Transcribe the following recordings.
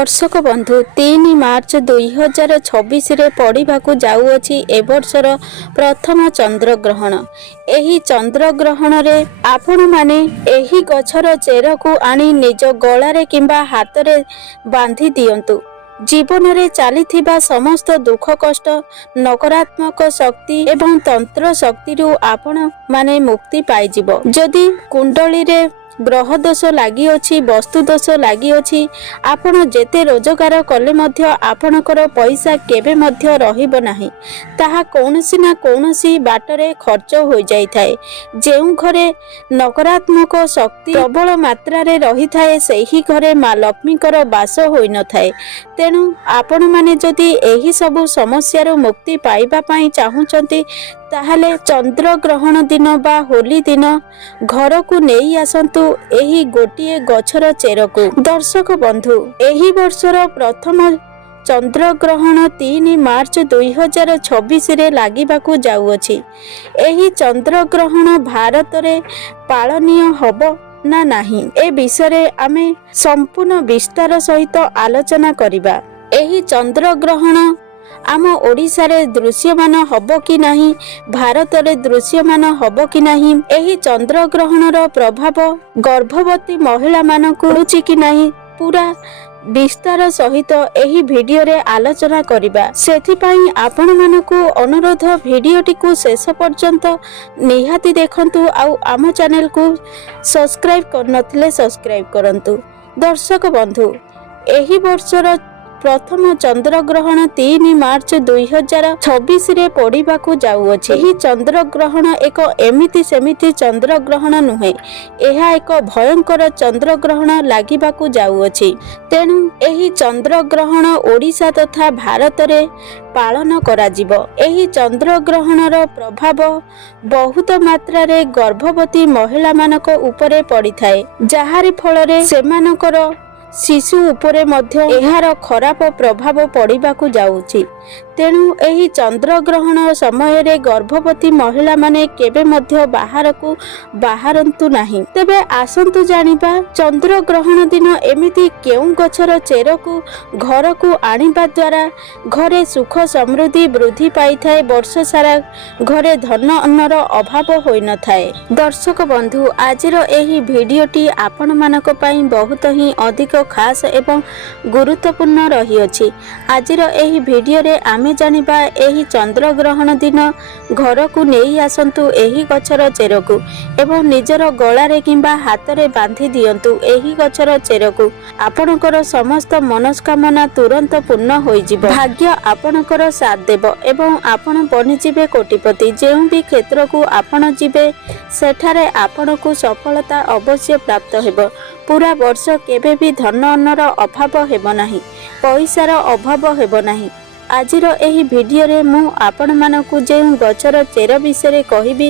दर्शक बंधु 3 मार्च 2026 रे पढ़ाक जाऊँगी ए वर्षर प्रथम चंद्रग्रहण। एही चंद्रग्रहण रे आपण माने एही गछर चेर को आनी निज गलारे किंबा हाथ रे बांधी दियंतु। जीवन रे चलीथिबा समस्त दुख कष्ट नकारात्मक शक्ति एवं तंत्र शक्ति रु आपण माने मुक्ति पाइजिबो। जदि कुंडली रे ग्रह दोष लगी अछि वस्तु दोष लगी अछि आपण जेते रोजगार कले मध्य आपणकर पैसा केबे मध्य रहिबो नाही। ताहा कौनसी ना कौनसी बाटरे खर्च हो जाई थाए। जेउ घरे नकारात्मक शक्ति प्रबल मात्रा रे रही थाए सेही घरे माँ लक्ष्मीकर बास होई न थाए। तेणु आपण माने जदि एही सबु समस्या रो मुक्ति पाइबा पई चाहुचंती ताहले चंद्र ग्रहण दिन बा होली दिन घर को नहीं आसंतु एही गोटिए गछर चेर को। दर्शक बंधु एही वर्षर प्रथम चंद्र ग्रहण 3 मार्च 2026 रे लागिबाकू जाउअछि। एही चंद्र ग्रहण भारत रे पालनीय हबो ना नाही ए विषय आमे संपूर्ण विस्तार सहित आलोचना करिबा। एही चंद्र ग्रहण आम ओडिशा रे दृश्यमान हबो कि नाही, भारत रे दृश्यमान हबो कि नाही, एही चंद्र ग्रहण रो प्रभाव गर्भवती महिला मानकु होछि कि नाही पूरा विस्तार सहित एही वीडियो रे आलोचना करिबा। सेथि पई आपण मानकु अनुरोध वीडियोटी को शेष पर्यंत निहाती देखंतु आउ आम चैनल को सब्सक्राइब करनथिले सब्सक्राइब करंतु। दर्शक बंधु एही वर्षर प्रथम चंद्र ग्रहण 3 मार्च 2026 रे पड़िबाकू जाउअछि। एही चंद्र ग्रहण एक एमिति सेमिति चंद्र ग्रहण नुहे, एहा एक भयंकर चंद्र ग्रहण लागिबाकू जाउअछि। तेणु एही चंद्र ग्रहण ओडिशा तथा भारत रे पालन कराजिबो। एही चंद्र ग्रहणर प्रभाव बहुत मात्रा रे गर्भवती महिला मानक उपरे पड़िथाए, जाहारी फलरे सेमानकर शिशु उपरे मध्य एहार खराब प्रभाव पड़िबाकू जाउछि। तेणु एही चंद्र ग्रहण समय रे गर्भवती महिला माने केबे मध्य बाहर को बाहरंतु नाही। तेबे आसंतु जानिबा चंद्र ग्रहण दिन एमिति केउ गछर चेर को घर को आनिबा द्वारा घरे सुख समृद्धि वृद्धि पाई थाए, वर्ष सारा घरे धन अन्नर अभाव होई न थाए। दर्शक बंधु आजिर एही भिडियोटी आपण मानक पई बहुत ही अधिक खास एवं गुरुत्वपूर्ण रही अछि। आजिर एही भिडियो रे आमे जानिबा एही चंद्र ग्रहण दिन घर को नहीं आसंतु एही गछर चेर को एवं निजर गलारे किंबा हाथ रे बांधी दियंतु एही गछर चेर को। आपणकर समस्त मनस्कामना तुरंत पूर्ण होई जिवो। भाग्य आपणकर साथ देबो एवं आपण बनि जिवे कोटिपति। जेउ भी क्षेत्र को आपण जिवे सेठारे आपण को सफलता अवश्य प्राप्त हेबो। पूरा वर्ष केबे भी धन अन्नर अभाव हेबो नाही, पैसार अभाव हेबो नाही। आजिर एही भिडियो रे मु आपण मानकु जे गछर चेर विषय कहिबी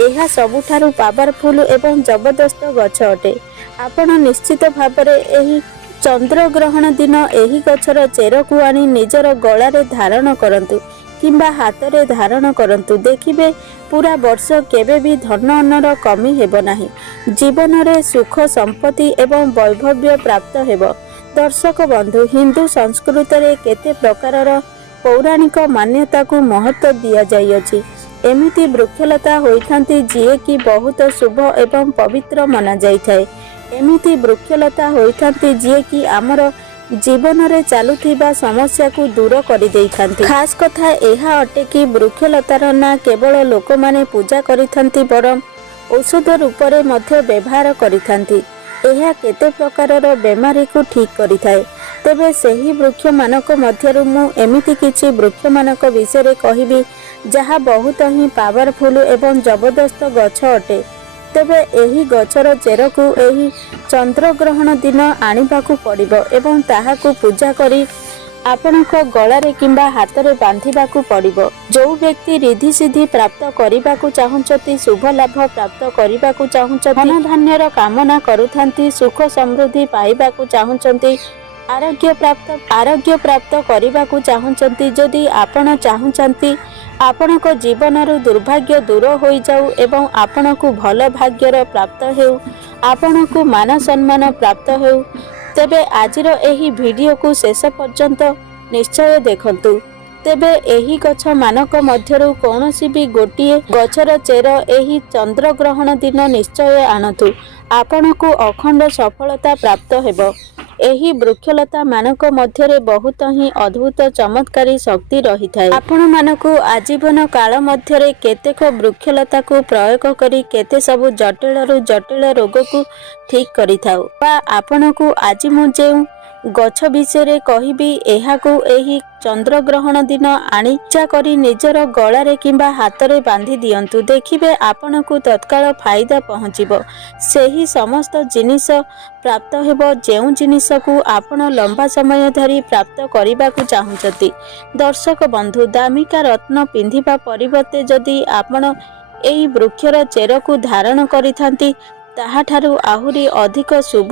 एहा सबुठारु पावरफुल एवं जबरदस्त गछ अटे। आपण निश्चित भाबरे एही चंद्र ग्रहण दिन एही गछर चेर को आनी निजर गलारे धारण करंतु किंबा हाथ रे धारण करंतु। देखिबे पूरा वर्ष केबे भी धन अन्नर कमी हेबो नाही, जीवन रे सुख संपत्ति एवं वैभव्य प्राप्त हेबो। दर्शक बंधु हिंदू संस्कृति रे केते प्रकारर पौराणिक मान्यता को महत्व दिया जाइए। एमिति वृक्षलता होइथांती जिए कि बहुत शुभ एवं पवित्र मना जाई थाए। एमिति वृक्षलता होइथांती जिए कि आमर जीवन रे चालुथिबा समस्या को दूर करि देइथांती। खास कथा एहा अटे कि वृक्षलतार ना केवल लोक माने पूजा करिथांती बरं औषध रूप रे मध्य व्यवहार करिथांती। एहा केते प्रकारर बेमारी को ठीक करिथाए। तेबे सही वृक्ष मानक मध्यरु मु एमिति किछि वृक्ष मानक विषय कहिबी जहा बहुत ही पावरफुल एवं जबरदस्त गछ अटे। तेबे एही गछर चेर को एही चंद्र ग्रहण दिन आनिबाकू पड़िबो एवं ताहाकू पूजा करी आपणक गलारे किंबा हाथ रे बांधिबाकू पड़िबो। जो व्यक्ति रिद्धि सिद्धि प्राप्त करिबाकू चाहुचती, शुभ लाभ प्राप्त करिबाकू चाहुचती, धन धान्यर कामना करुथांती, सुख समृद्धि पाइबाकू चाहुचती, आरोग्य प्राप्त करने चाहते, जदि आपण चाहते आपण को जीवन दुर्भाग्य दूर हो जाऊ एवं आपण को भल भाग्यर प्राप्त हो, आपण को मान सम्मान प्राप्त हो, तेबे आजिर एही वीडियो को शेष पर्यंत निश्चय देखंतु। तेबे एही गछ मानक मध्यरु कौनसी भी गोटिए गछर चेर एही चंद्रग्रहण दिन निश्चय आणतु। आपनकु अखंड सफलता प्राप्त हेबो। एही वृक्षलता मानक मध्यरे बहुत ही अद्भुत चमत्कारी शक्ति रही थाए। आपण मानकु आजीवन काल मध्यरे केतेक वृक्षलता को प्रयोग करी केते सब जटिल रोग को ठीक करि थाउ। बा आपनकु आजि मु जेउ गछ विषय कहबी एहाकु एही चंद्रग्रहण दिन आनी इच्छा करी निजर गलारे किंबा हातरे बांधी दियंतु। देखिबे आपनकु तत्काल फायदा पहुँचिबो। सेही समस्त जिनिस प्राप्त हेबो जेउ जिनिस को आपण लंबा समय धरी प्राप्त करिबाकु चाहुचती। दर्शक बंधु, दामिका रत्न पिंधिबा परिवर्ते जदि आपण एही वृक्षर चेर को धारण करिथांती ताहाठारु आहुरी अधिक शुभ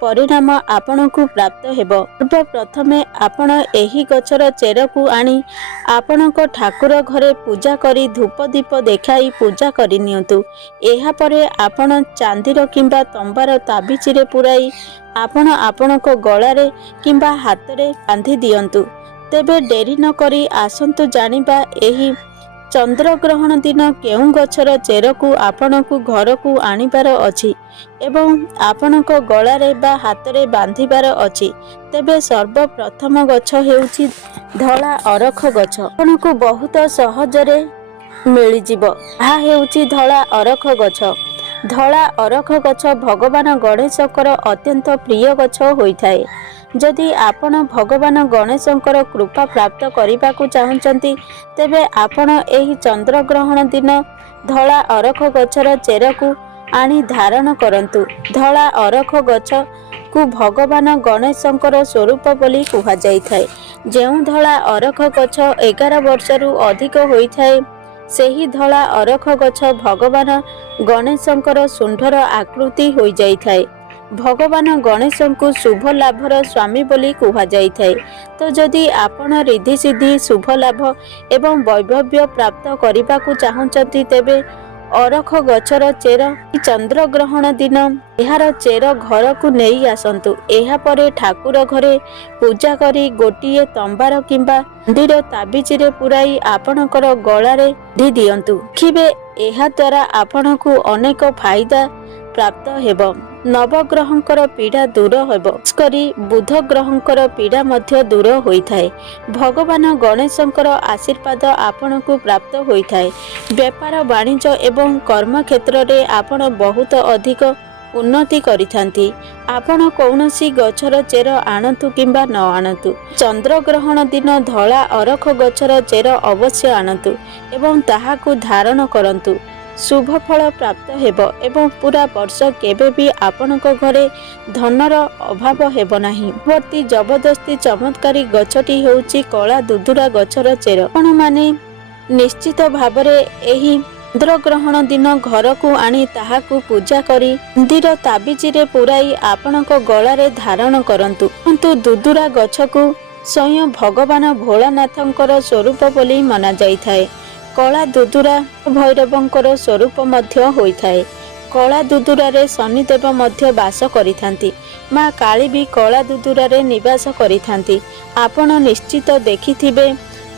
परिणाम आपनकु प्राप्त हेबो। सर्वप्रथमे आपण एही गछर चेर को आनी आपनक ठाकुर घरे पूजा करी धूप दीप देखाई पूजा करि नियंतु। एहा परे आपण चांदीर किंबा तंबार ताबिचिरे पुराई आपण आपनक गलारे किंबा हातरे बांधी दियंतु। तेबे डेरी न करी आसंतु जानिबा एही चंद्रग्रहण दिन केउं गछर चेर को आपनकु घर को आनिबार अछि एवं आपनक गलारे बा हातरे बांधिबार अछि। तेबे सर्वप्रथम गछ हेउछि धला अरख गछ। आपनकु बहुत सहजरे मिलि जिवो। आ हेउछि धला अरख गछ। धला अरख गछ भगवान गणेशकर अत्यंत प्रिय गछ होइथाए। जदि आपण भगवान गणेशंकर कृपा प्राप्त करने को चाहते तेबे आपण एही चंद्रग्रहण दिन धला अरख गछर चेर को आनी धारण करंतु। धला अरख गछ को भगवान गणेशंकर स्वरूप बोली कुहा जाइथाए। जेउ धला अरख गछ 11 वर्षरु अधिक होइथाए सेही धला अरख गछ भगवान गणेशंकर सुंढर आकृति होई जाइथाए। भगवान गणेश को शुभ लाभर स्वामी बोली कुहा जाइथाए। तो जदि आपण रिद्धि सिद्धि शुभ लाभ एवं वैभव्य प्राप्त करने को चाहते तेबे अरख गछर चेर चंद्रग्रहण दिन एहार चेर घर को नहीं आसंतु। एहा परे ठाकुर घरे पूजा करी गोटिए तंबार किंबा मंदिर ताबिजिरे पुराई आपणकर गलारे दी दियंतु। देखिबे एहा द्वारा आपणकु अनेक फायदा प्राप्त हेबो। नवग्रहंकर पीड़ा दूर हेबो। करी बुध ग्रहंकर पीड़ा मध्य दूर होइथाए। भगवान गणेशंकर आशीर्वाद आपनकु प्राप्त होइथाए। व्यापार वाणिज्य एवं कर्म क्षेत्र रे आपण बहुत अधिक उन्नति करिथांती। आपण कौनसी गछर चेर आणतु किंबा न आणतु चंद्रग्रहण दिन धला अरख गछर चेर अवश्य आणतु एवं ताहाकु धारण करंतु। शुभ फल प्राप्त हेबो एवं पूरा वर्ष केबे भी आपनक घरे धनर अभाव हेबो नाही। वर्ती जबरदस्ती चमत्कारी गछटी हेउची कला दुदुरा गछर चेर। आपण माने निश्चित भाबरे एही चंद्रग्रहण दिन घर को आनी ताहाकु पूजा करी मंदिर ताबिजिरे पुराई आपनक गलारे धारण करंतु। किंतु दुदुरा गछ को स्वयं भगवान भोलानाथंकर स्वरूप बोली मना जाइथाए। कला दुदुरा भैरवंकर स्वरूप मध्य होइथाए। कला दुदुरारे शनिदेव मध्य वास करिथांती। माँ काली भी कला दुदुरारे निवास करिथांती। आपण निश्चित देखिथिबे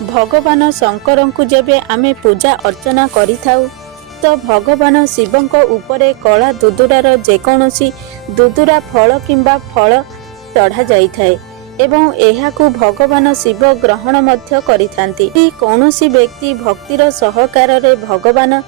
भगवान शंकरंकु जेबे आमे पूजा अर्चना करिथाउ तो भगवान शिवंक उपरे कला दुदुरार जेकोनोसी दुदुरा फल किंबा फल चढ़ा जाइथाए एवं एहाकु भगवान शिव ग्रहण मध्य करिथांती। कौनसी व्यक्ति भक्तिर सहकार रे भगवान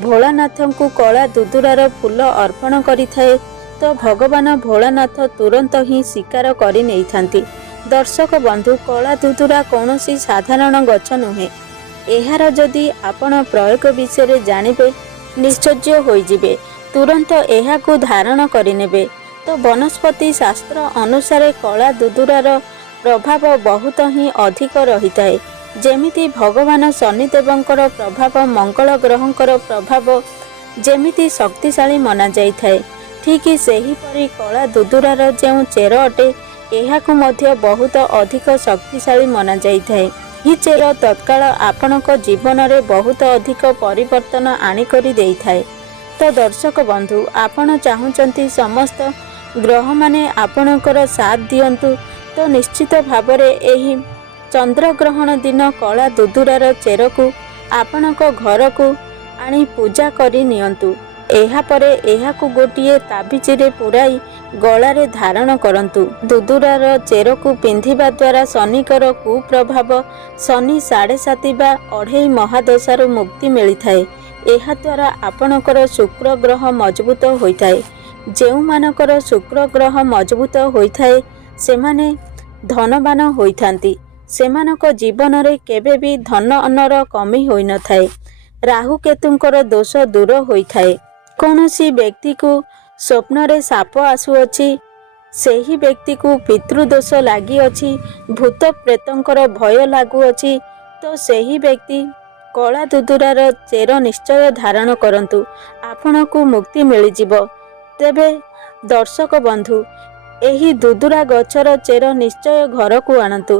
भोलानाथंकु कला दुदुरार फूल अर्पण करिथाए तो भगवान भोलानाथ तुरंत ही स्वीकार करि नेइथांती। दर्शक बंधु, कला दुदुरा कौनसी साधारण गछ नुहे। एहार जदि आपण प्रयोग विषय जानिबे निश्चर्य होइजिबे। तुरंत एहाकु धारण करिनेबे। तो वनस्पति शास्त्र अनुसार कला दुदुरार प्रभाव बहुत ही अधिक रही थाए। जेमिति भगवान शनिदेवंकर प्रभाव मंगल ग्रहंकर प्रभाव जेमिति शक्तिशाली मना जाइथाए ठीक सेहीपरि कला दुदुरार जो चेर अटे एहाकु मध्य बहुत अधिक शक्तिशाली मना जाइथाए। ही चेर तत्काल आपणक जीवन में बहुत अधिक परिवर्तन आनिकरी देइथाए। तो दर्शक बंधु, आपण चाहुचंती समस्त ଗ୍ରହମାନେ ଆପଣଙ୍କର ସାଥ ଦିଅନ୍ତୁ ତ ନିଶ୍ଚିତ ଭାବରେ ଏହି ଚନ୍ଦ୍ରଗ୍ରହଣ ଦିନ କଳା ଦୁଦୁରାର ଚେରକୁ ଆପଣଙ୍କ ଘରକୁ ଆଣି ପୂଜା କରି ନିଅନ୍ତୁ। ଏହାପରେ ଏହାକୁ ଗୋଟିଏ ତାବିଜରେ ପୁରାଇ ଗଳାରେ ଧାରଣ କରନ୍ତୁ। ଦୁଦୁରାର ଚେରକୁ ପିନ୍ଧିବା ଦ୍ୱାରା ଶନିଙ୍କର କୁପ୍ରଭାବ ଶନି 7.5 ବା 2.5 ମହାଦଶାରୁ ମୁକ୍ତି ମିଳିଥାଏ। ଏହାଦ୍ୱାରା ଆପଣଙ୍କର ଶୁକ୍ର ଗ୍ରହ ମଜବୁତ ହୋଇଥାଏ। ଯେଉଁମାନଙ୍କର ଶୁକ୍ର ଗ୍ରହ ମଜବୁତ ହୋଇଥାଏ ସେମାନେ ଧନବାନ ହୋଇଥାନ୍ତି। ସେମାନଙ୍କ ଜୀବନରେ କେବେ ବି ଧନ ଅନର କମି ହୋଇନଥାଏ। ରାହୁ କେତୁଙ୍କର ଦୋଷ ଦୂର ହୋଇଥାଏ। କୌଣସି ବ୍ୟକ୍ତିକୁ ସ୍ୱପ୍ନରେ ସାପ ଆସୁଅଛି, ସେହି ବ୍ୟକ୍ତିକୁ ପିତୃଦୋଷ ଲାଗିଅଛି, ଭୂତ ପ୍ରେତଙ୍କର ଭୟ ଲାଗୁଅଛି, ତ ସେହି ବ୍ୟକ୍ତି କଳା ଦୁଦୁରାର ଚେର ନିଶ୍ଚୟ ଧାରଣ କରନ୍ତୁ, ଆପଣଙ୍କୁ ମୁକ୍ତି ମିଳିଯିବ। ତେବେ ଦର୍ଶକ ବନ୍ଧୁ, ଏହି ଦୁଦୁରା ଗଛର ଚେର ନିଶ୍ଚୟ ଘରକୁ ଆଣନ୍ତୁ।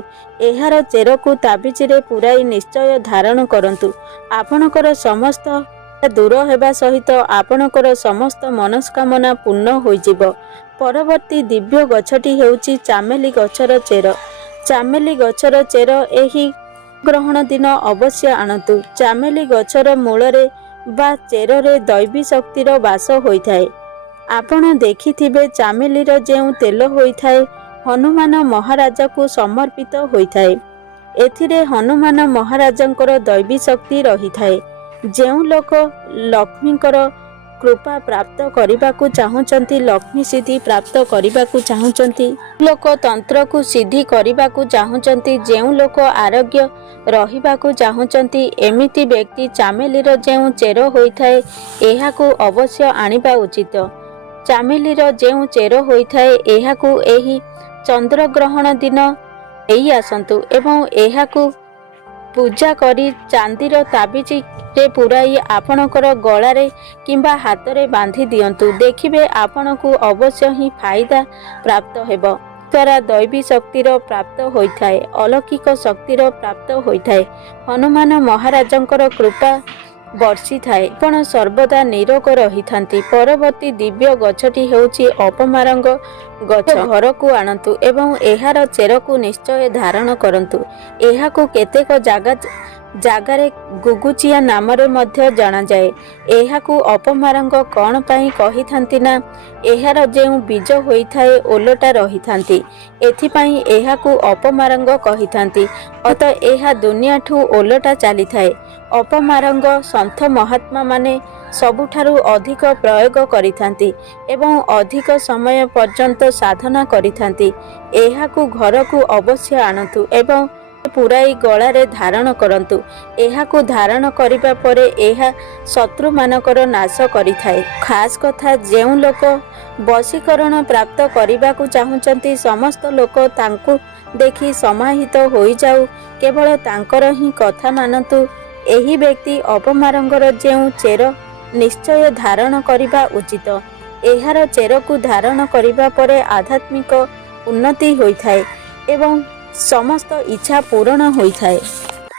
ଏହାର ଚେରକୁ ତାବିଜରେ ପୁରାଇ ନିଶ୍ଚୟ ଧାରଣ କରନ୍ତୁ। ଆପଣଙ୍କର ସମସ୍ତ ଦୂର ହେବା ସହିତ ଆପଣଙ୍କର ସମସ୍ତ ମନସ୍କାମନା ପୂର୍ଣ୍ଣ ହୋଇଯିବ। ପରବର୍ତ୍ତୀ ଦିବ୍ୟ ଗଛଟି ହେଉଛି ଚାମେଲି ଗଛର ଚେର। ଚାମେଲି ଗଛର ଚେର ଏହି ଗ୍ରହଣ ଦିନ ଅବଶ୍ୟ ଆଣନ୍ତୁ। ଚାମେଲି ଗଛର ମୂଳରେ ବା ଚେରରେ ଦୈବୀ ଶକ୍ତିର ବାସ ହୋଇଥାଏ। ଆପଣ ଦେଖିଥିବେ ଚାମେଲିର ଯେଉଁ ତେଲ ହୋଇଥାଏ ହନୁମାନ ମହାରାଜାକୁ ସମର୍ପିତ ହୋଇଥାଏ। ଏଥିରେ ହନୁମାନ ମହାରାଜାଙ୍କର ଦୈବୀ ଶକ୍ତି ରହିଥାଏ। ଯେଉଁ ଲୋକ ଲକ୍ଷ୍ମୀଙ୍କର କୃପା ପ୍ରାପ୍ତ କରିବାକୁ ଚାହୁଁଛନ୍ତି, ଲକ୍ଷ୍ମୀ ସିଦ୍ଧି ପ୍ରାପ୍ତ କରିବାକୁ ଚାହୁଁଛନ୍ତି, ଲୋକ ତନ୍ତ୍ରକୁ ସିଦ୍ଧି କରିବାକୁ ଚାହୁଁଛନ୍ତି, ଯେଉଁ ଲୋକ ଆରୋଗ୍ୟ ରହିବାକୁ ଚାହୁଁଛନ୍ତି, ଏମିତି ବ୍ୟକ୍ତି ଚାମେଲିର ଯେଉଁ ଚେର ହୋଇଥାଏ ଏହାକୁ ଅବଶ୍ୟ ଆଣିବା ଉଚିତ। ଚାମେଲିର ଯେଉଁ ଚେର ହୋଇଥାଏ ଏହାକୁ ଏହି ଚନ୍ଦ୍ରଗ୍ରହଣ ଦିନ ନେଇ ଆସନ୍ତୁ ଏବଂ ଏହାକୁ ପୂଜା କରି ଚାନ୍ଦିର ତାବିଜରେ ପୁରାଇ ଆପଣଙ୍କର ଗଳାରେ କିମ୍ବା ହାତରେ ବାନ୍ଧି ଦିଅନ୍ତୁ। ଦେଖିବେ ଆପଣଙ୍କୁ ଅବଶ୍ୟ ହିଁ ଫାଇଦା ପ୍ରାପ୍ତ ହେବ। ଦ୍ୱାରା ଦୈବୀ ଶକ୍ତିର ପ୍ରାପ୍ତ ହୋଇଥାଏ, ଅଲୌକିକ ଶକ୍ତିର ପ୍ରାପ୍ତ ହୋଇଥାଏ। ହନୁମାନ ମହାରାଜଙ୍କର କୃପା ବର୍ଷିଥାଏ। ଆପଣ ସର୍ବଦା ନିରୋଗ ରହିଥାନ୍ତି। ପରବର୍ତ୍ତୀ ଦିବ୍ୟ ଗଛଟି ହେଉଛି ଅପମାରଙ୍ଗ ଗଛ। ଘରକୁ ଆଣନ୍ତୁ ଏବଂ ଏହାର ଚେରକୁ ନିଶ୍ଚୟ ଧାରଣ କରନ୍ତୁ। ଏହାକୁ କେତେକ ଜାଗାରେ ଗୁଗୁଚିଆ ନାମରେ ମଧ୍ୟ ଜଣାଯାଏ। ଏହାକୁ ଅପମାରଙ୍ଗ କ'ଣ ପାଇଁ କହିଥାନ୍ତି ନା, ଏହାର ଯେଉଁ ବୀଜ ହୋଇଥାଏ ଓଲଟା ରହିଥାନ୍ତି, ଏଥିପାଇଁ ଏହାକୁ ଅପମାରଙ୍ଗ କହିଥାନ୍ତି। ଅତ ଏହା ଦୁନିଆଠୁ ଓଲଟା ଚାଲିଥାଏ। ଅପମାରଙ୍ଗ ସନ୍ଥ ମହାତ୍ମାମାନେ ସବୁଠାରୁ ଅଧିକ ପ୍ରୟୋଗ କରିଥାନ୍ତି ଏବଂ ଅଧିକ ସମୟ ପର୍ଯ୍ୟନ୍ତ ସାଧନା କରିଥାନ୍ତି। ଏହାକୁ ଘରକୁ ଅବଶ୍ୟ ଆଣନ୍ତୁ ଏବଂ ପୁରାଇ ଗଳାରେ ଧାରଣ କରନ୍ତୁ। ଏହାକୁ ଧାରଣ କରିବା ପରେ ଏହା ଶତ୍ରୁମାନଙ୍କର ନାଶ କରିଥାଏ। ଖାସ୍ କଥା, ଯେଉଁ ଲୋକ ବଶୀକରଣ ପ୍ରାପ୍ତ କରିବାକୁ ଚାହୁଁଛନ୍ତି, ସମସ୍ତ ଲୋକ ତାଙ୍କୁ ଦେଖି ସମାହିତ ହୋଇଯାଉ, କେବଳ ତାଙ୍କର ହିଁ କଥା ମାନନ୍ତୁ। ଏହି ବ୍ୟକ୍ତି ଅପମାରଙ୍ଗର ଯେଉଁ ଚେର ନିଶ୍ଚୟ ଧାରଣ କରିବା ଉଚିତ। ଏହାର ଚେରକୁ ଧାରଣ କରିବା ପରେ ଆଧ୍ୟାତ୍ମିକ ଉନ୍ନତି ହୋଇଥାଏ ଏବଂ ସମସ୍ତ ଇଚ୍ଛା ପୂରଣ ହୋଇଥାଏ।